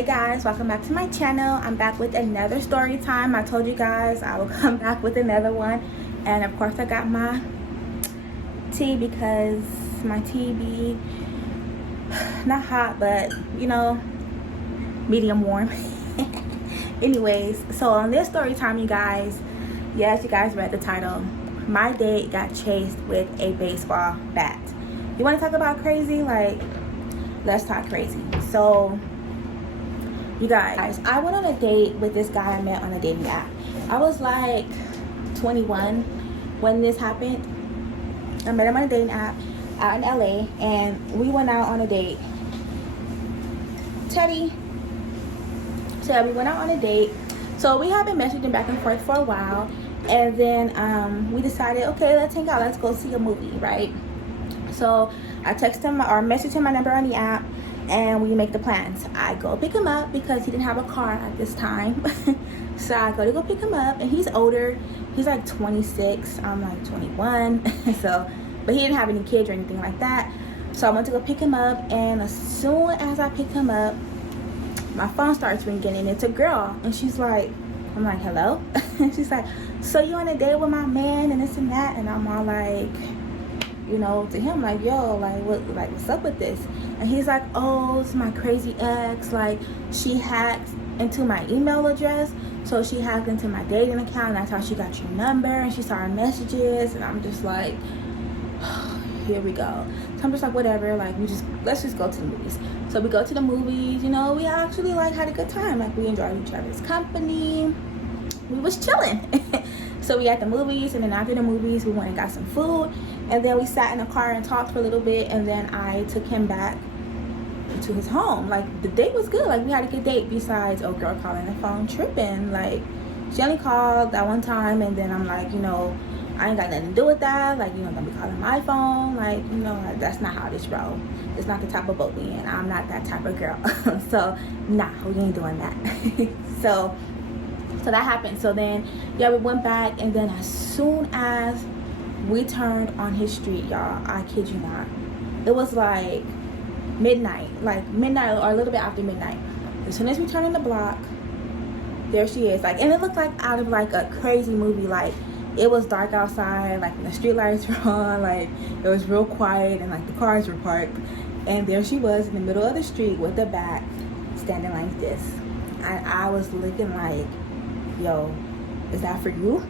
Hey guys, welcome back to my channel. I'm back with another story time. I told you guys I will come back with another one, and of course I got my tea because my tea be not hot, but you know, medium warm. Anyways, so on this story time, you guys, yes, you guys read the title. My date got chased with a baseball bat. You want to talk about crazy? Like, let's talk crazy. So you guys, I went on a date with this guy I met on a dating app. I was like 21 when this happened. I met him on a dating app out in LA, and we went out on a date. Teddy. So we went out on a date. So we had been messaging back and forth for a while, and then we decided, okay, let's hang out. Let's go see a movie, right? So I text him or message him my number on the app, and we make the plans. I go pick him up because he didn't have a car at this time. So I go to go pick him up, and he's older. He's like 26. I'm like 21. So, but he didn't have any kids or anything like that. So I went to go pick him up, and as soon as I pick him up, my phone starts ringing, and it's a girl, and she's like, I'm like, hello? And she's like, so you on a date with my man and this and that? And I'm all like, you know, to him, like, yo, like, what's up with this? And he's like, oh, it's my crazy ex. Like, she hacked into my email address. So she hacked into my dating account, and that's how she got your number, and she saw our messages. And I'm just like, here we go. So I'm just like, whatever, like, let's just go to the movies. So we go to the movies, you know, we actually like had a good time. Like, we enjoyed each other's company. We was chilling. So we at the movies, and then after the movies, we went and got some food, and then we sat in the car and talked for a little bit, and then I took him back to his home. Like, the date was good. Like, we had a good date besides old girl calling the phone tripping. Like, she only called that one time, and then I'm like, you know, I ain't got nothing to do with that. Like, you know, don't be calling my phone. Like, you know, that's not how this roll. It's not the type of boat we in. I'm not that type of girl. So nah, we ain't doing that. so that happened. So then, yeah, we went back, and then as soon as we turned on his street, y'all, I kid you not, it was like midnight or a little bit after midnight. As soon as we turned on the block, there she is. Like, and it looked like out of like a crazy movie. Like, it was dark outside, like the street lights were on, like it was real quiet, and like the cars were parked, and there she was in the middle of the street with the bat, standing like this. And I was looking like, yo, is that for you?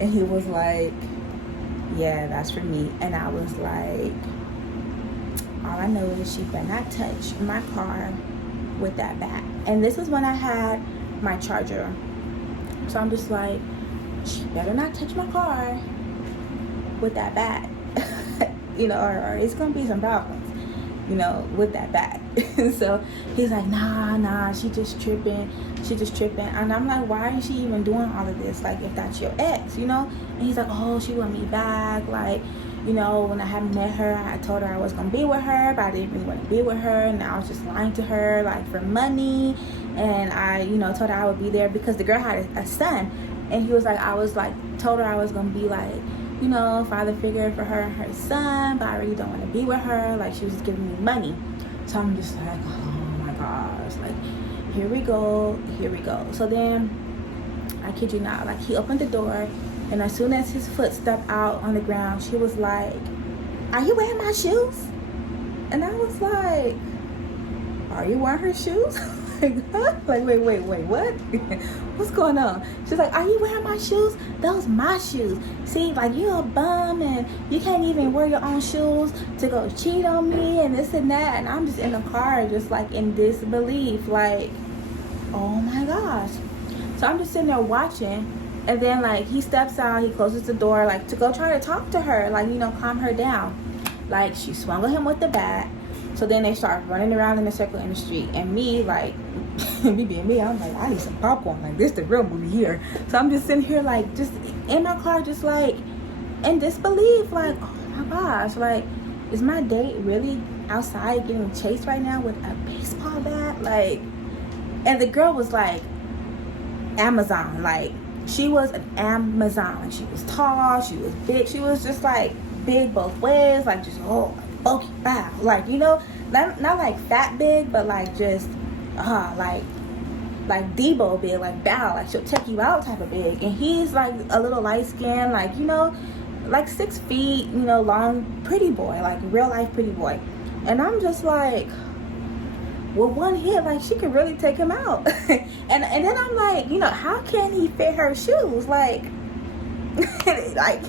And he was like, yeah, that's for me. And I was like, all I know is she better not touch my car with that bat. And this is when I had my charger. So I'm just like, she better not touch my car with that bat. You know, or it's gonna be some problems, you know, with that bat. So he's like, nah, she just tripping. And I'm like, why is she even doing all of this? Like, if that's your ex, you know? And he's like, oh, she want me back. Like, you know, when I hadn't met her, I told her I was gonna be with her, but I didn't really want to be with her, and I was just lying to her, like, for money. And I, you know, told her I would be there because the girl had a son. And he was like, told her I was gonna be like, you know, father figure for her and her son, but I really don't want to be with her. Like, she was just giving me money. So I'm just like, oh my gosh, like, here we go. So then, I kid you not, like, he opened the door, and as soon as his foot stepped out on the ground, she was like, are you wearing my shoes? And I was like, are you wearing her shoes? Like, huh? Like, wait, what? What's going on? She's like, are you wearing my shoes? Those my shoes. See, like, you a bum, and you can't even wear your own shoes to go cheat on me and this and that. And I'm just in the car, just like in disbelief, like, oh my gosh. So I'm just sitting there watching, and then like he steps out, he closes the door, like, to go try to talk to her, like, you know, calm her down. Like, she swung at him with the bat. So then they start running around in a circle in the street, and me, like, me being me, I'm like, I need some popcorn. Like, this the real movie here. So I'm just sitting here, like, just in my car, just like in disbelief, like, oh my gosh, like, is my date really outside getting chased right now with a baseball bat? Like, and the girl was like Amazon, like, she was an Amazon. Like, she was tall, she was big, she was just like big both ways, like, just bulky, wow, like, you know, not like fat big, but like just like Debo big, like bow, like she'll check you out type of big. And he's like a little light skin, like, you know, like 6 feet, you know, long, pretty boy, like real life pretty boy. And I'm just like, with one hit, like she could really take him out. and then I'm like, you know, how can he fit her shoes? Like like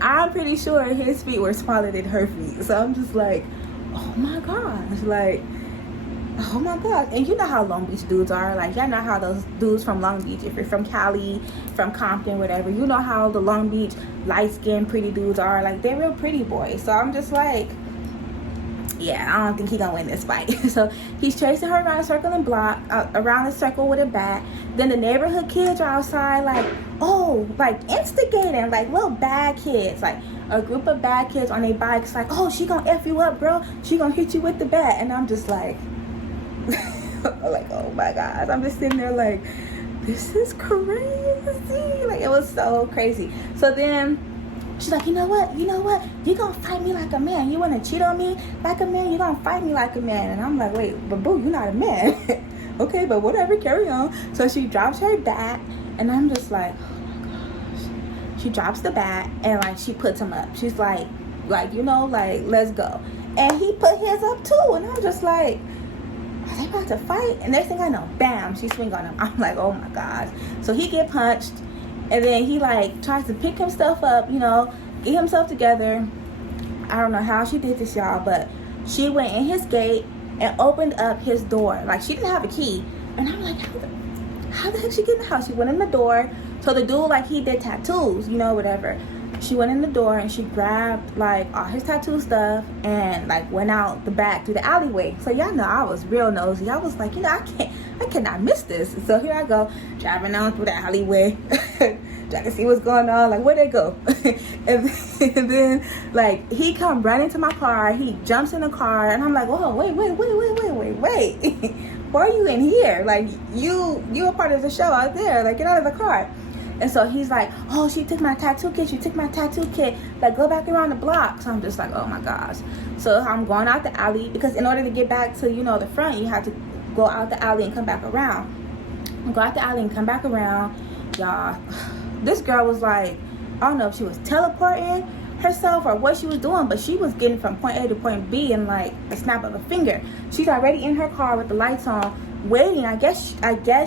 I'm pretty sure his feet were smaller than her feet. So I'm just like, oh my gosh, like, oh my god. And you know how Long Beach dudes are, like, y'all know how those dudes from Long Beach, if you're from Cali, from Compton, whatever, you know how the Long Beach light-skinned pretty dudes are, like, they're real pretty boys. So I'm just like, yeah, I don't think he gonna win this fight. So he's chasing her around a circle and block, around the circle with a bat. Then the neighborhood kids are outside, like, oh, like instigating, like little bad kids, like a group of bad kids on their bikes, like, oh, she gonna F you up, bro, she gonna hit you with the bat. And I'm just like like, oh my gosh, I'm just sitting there like, this is crazy. Like, it was so crazy. So then she's like, you know what, you gonna fight me like a man. You wanna cheat on me like a man, you gonna fight me like a man. And I'm like, wait, but boo, you're not a man. Okay, but whatever, carry on. So she drops her bat, and I'm just like, oh my gosh. She drops the bat, and like she puts him up. She's like, you know, like, let's go. And he put his up too, and I'm just like, are they about to fight? And next thing I know, bam, she swing on him. I'm like, oh my gosh. So he get punched, and then he like tries to pick himself up, you know, get himself together. I don't know how she did this, y'all, but she went in his gate and opened up his door. Like, she didn't have a key. And I'm like, how the heck she get in the house? She went in the door. So the dude, like, he did tattoos, you know, whatever. She went in the door and she grabbed like all his tattoo stuff and like went out the back through the alleyway. So y'all know I was real nosy. I was like, you know, I cannot miss this. So here I go, driving on through the alleyway, trying to see what's going on. Like, where'd they go? and then like he come running to my car. He jumps in the car and I'm like, oh, wait. Why are you in here? Like, you a part of the show out there. Like, get out of the car. And so he's like, oh, she took my tattoo kit. She took my tattoo kit. Like, go back around the block. So I'm just like, oh my gosh. So I'm going out the alley because in order to get back to, you know, the front, you have to go out the alley and come back around. Go out the alley and come back around. Y'all, this girl was like, I don't know if she was teleporting herself or what she was doing, but she was getting from point A to point B in like the snap of a finger. She's already in her car with the lights on, waiting. I guess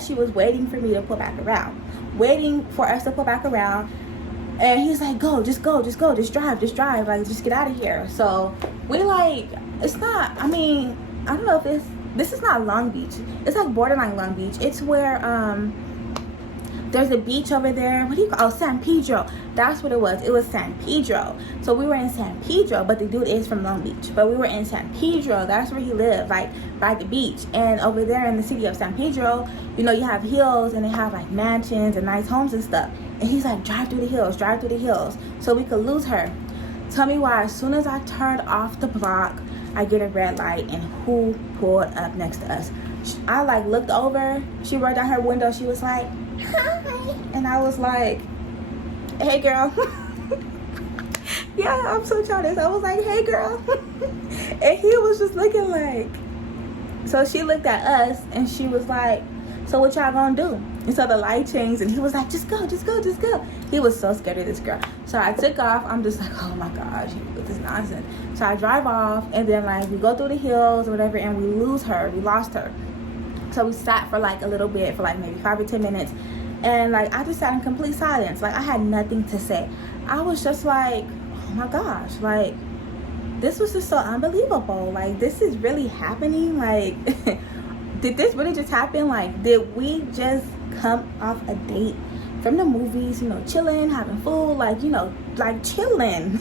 she was waiting for me to pull back around. Waiting for us to pull back around, and he's like, just drive, like, just get out of here. So we like, it's not, I mean, I don't know if this is not Long Beach. It's like borderline Long Beach. It's where there's a beach over there. What do you call? Oh, San Pedro. That's what it was. It was San Pedro. So we were in San Pedro, but the dude is from Long Beach. But we were in San Pedro. That's where he lived, like by the beach. And over there in the city of San Pedro, you know, you have hills and they have like mansions and nice homes and stuff. And he's like, drive through the hills, so we could lose her. Tell me why, as soon as I turned off the block, I get a red light, and who pulled up next to us? I like looked over. She rolled down her window. She was like, hi. And I was like, hey girl. Yeah, I'm so childish. I was like, hey girl. And he was just looking like, so she looked at us and she was like, so what y'all gonna do? And so the light changed and he was like, just go. He was so scared of this girl. So I took off. I'm just like, oh my gosh, this is nonsense. So I drive off, and then like we go through the hills or whatever, and we lost her. So we sat for like a little bit, for like maybe 5 or 10 minutes, and like I just sat in complete silence. Like, I had nothing to say. I was just like, oh my gosh, like, this was just so unbelievable. Like, this is really happening. Like, did this really just happen? Like, did we just come off a date from the movies, you know, chilling, having food, like, you know, like chilling?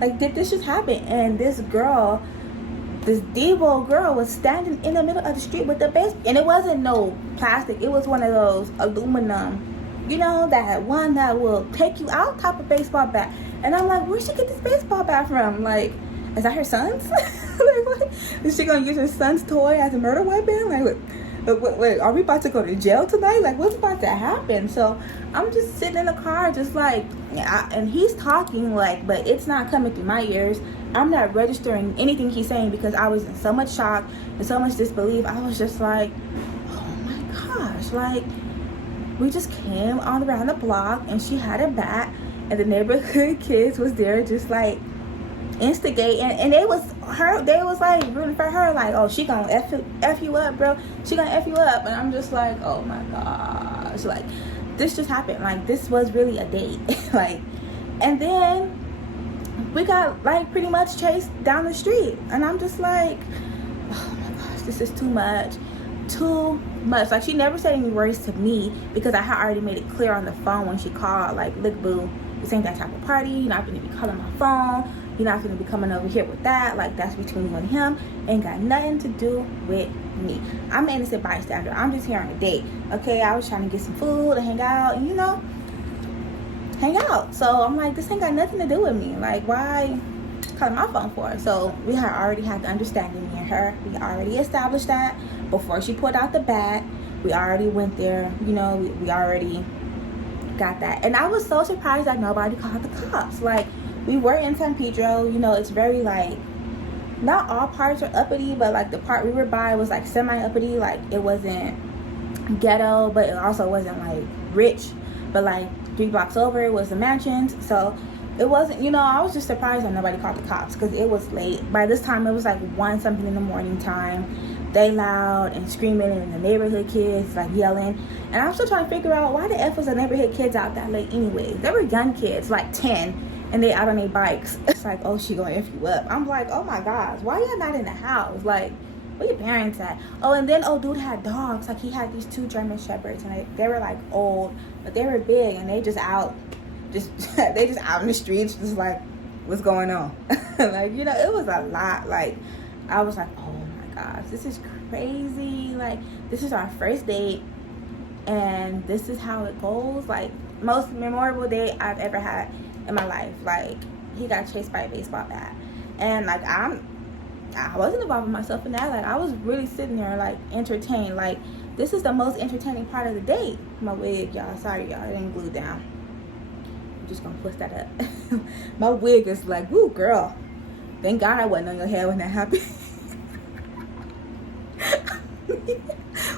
Like, did this just happen? And this girl, this Debo girl, was standing in the middle of the street with the base, and it wasn't no plastic. It was one of those aluminum, you know, that one that will take you out type of baseball bat. And I'm like, where'd she get this baseball bat from? Like, is that her son's? Like, what? Is she gonna use her son's toy as a murder weapon? Like, Wait, are we about to go to jail tonight? Like, what's about to happen? So I'm just sitting in the car, just like, and he's talking, like, but it's not coming through my ears. I'm not registering anything he's saying because I was in so much shock and so much disbelief. I was just like, oh my gosh, like, we just came on around the block and she had a bat and the neighborhood kids was there just like instigating, and they was like rooting for her, like, oh, she gonna F you up, bro, she gonna F you up. And I'm just like, oh my gosh, like, this just happened, like, this was really a date. Like, and then we got like pretty much chased down the street, and I'm just like, oh my gosh, this is too much. Like, she never said any words to me because I had already made it clear on the phone when she called, like, look, boo, this ain't that type of party. You're not gonna be calling my phone. You're not gonna be coming over here with that. Like, that's between you and him. Ain't got nothing to do with me. I'm an innocent bystander. I'm just here on a date. Okay, I was trying to get some food and hang out, and hang out. So I'm like, this ain't got nothing to do with me. Like, why calling my phone for? So we had already had the understanding, me and her. We already established that before she pulled out the bat. We already went there. We already got that. And I was so surprised that nobody called the cops. Like, we were in San Pedro. It's very, like, not all parts are uppity, but like the part we were by was like semi-uppity. Like, it wasn't ghetto, but it also wasn't like rich. But like 3 blocks over, it was the mansions. So it wasn't, I was just surprised that nobody called the cops because it was late. By this time, it was like 1 something in the morning time. They loud and screaming, and the neighborhood kids like yelling. And I'm still trying to figure out why the F was the neighborhood kids out that late anyways. They were young kids, like 10, and they out on their bikes. It's like, oh, she gonna F you up. I'm like, oh my gosh, why y'all not in the house? Like, where your parents at? Oh, and then, dude had dogs. Like, he had these 2 German Shepherds, and they were like old, but they were big, and they just out in the streets, just like, what's going on? Like, it was a lot. Like, I was like, oh my gosh, this is crazy. Like, this is our first date, and this is how it goes. Like, most memorable date I've ever had in my life. Like, he got chased by a baseball bat, and like, I wasn't involving myself in that. Like, I was really sitting there like entertained. Like, this is the most entertaining part of the date. My wig, y'all, sorry y'all, it ain't glued down. I'm just gonna twist that up. My wig is like, woo, girl, thank God I wasn't on your head when that happened.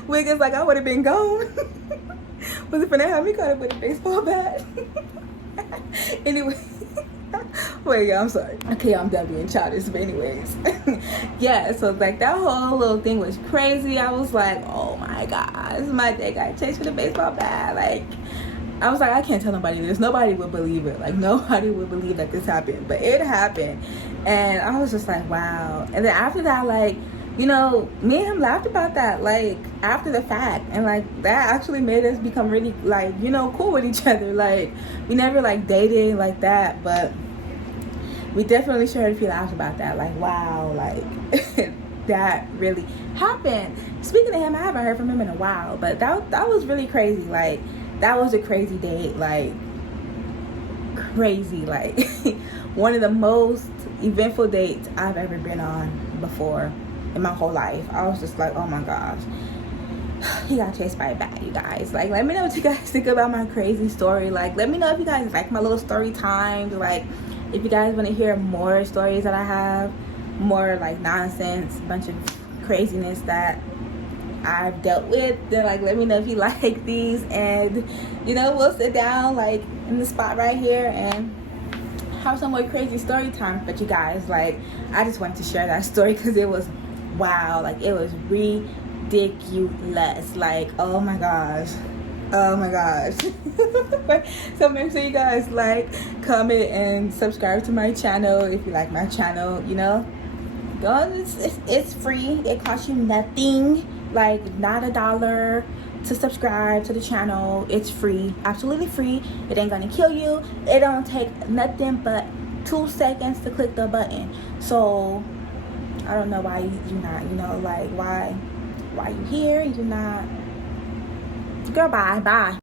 Wig is like, I would have been gone. Was it for that have me caught up with a baseball bat? Anyway. Wait, yeah, I'm sorry. Okay, I'm done being childish, but anyways. Yeah, so like that whole little thing was crazy. I was like, oh my gosh, my dad got chased with a baseball bat. Like, I was like, I can't tell nobody this. Nobody would believe it. Like, nobody would believe that this happened, but it happened. And I was just like, wow. And then after that, like, me and him laughed about that, like, after the fact. And, like, that actually made us become really, like, cool with each other. Like, we never, like, dated like that, but we definitely shared a few laughs about that. Like, wow, like, that really happened. Speaking of him, I haven't heard from him in a while, but that was really crazy. Like, that was a crazy date. Like, crazy. Like, one of the most eventful dates I've ever been on before in my whole life. I was just like, oh my gosh, he got chased by a bat, you guys. Like, let me know what you guys think about my crazy story. Like, let me know if you guys like my little story times. Like, if you guys want to hear more stories that I have, more like nonsense, bunch of craziness that I've dealt with, then like, let me know if you like these, and we'll sit down like in the spot right here and have some more crazy story time. But you guys, like, I just wanted to share that story because it was wow. Like, it was ridiculous. Like, oh my gosh, so make sure you guys like, comment, and subscribe to my channel if you like my channel. Go, it's free. It costs you nothing, like not $1 to subscribe to the channel. It's free, absolutely free. It ain't gonna kill you. It don't take nothing but 2 seconds to click the button. So I don't know why you're not, like, why you here? You're not. Girl, bye.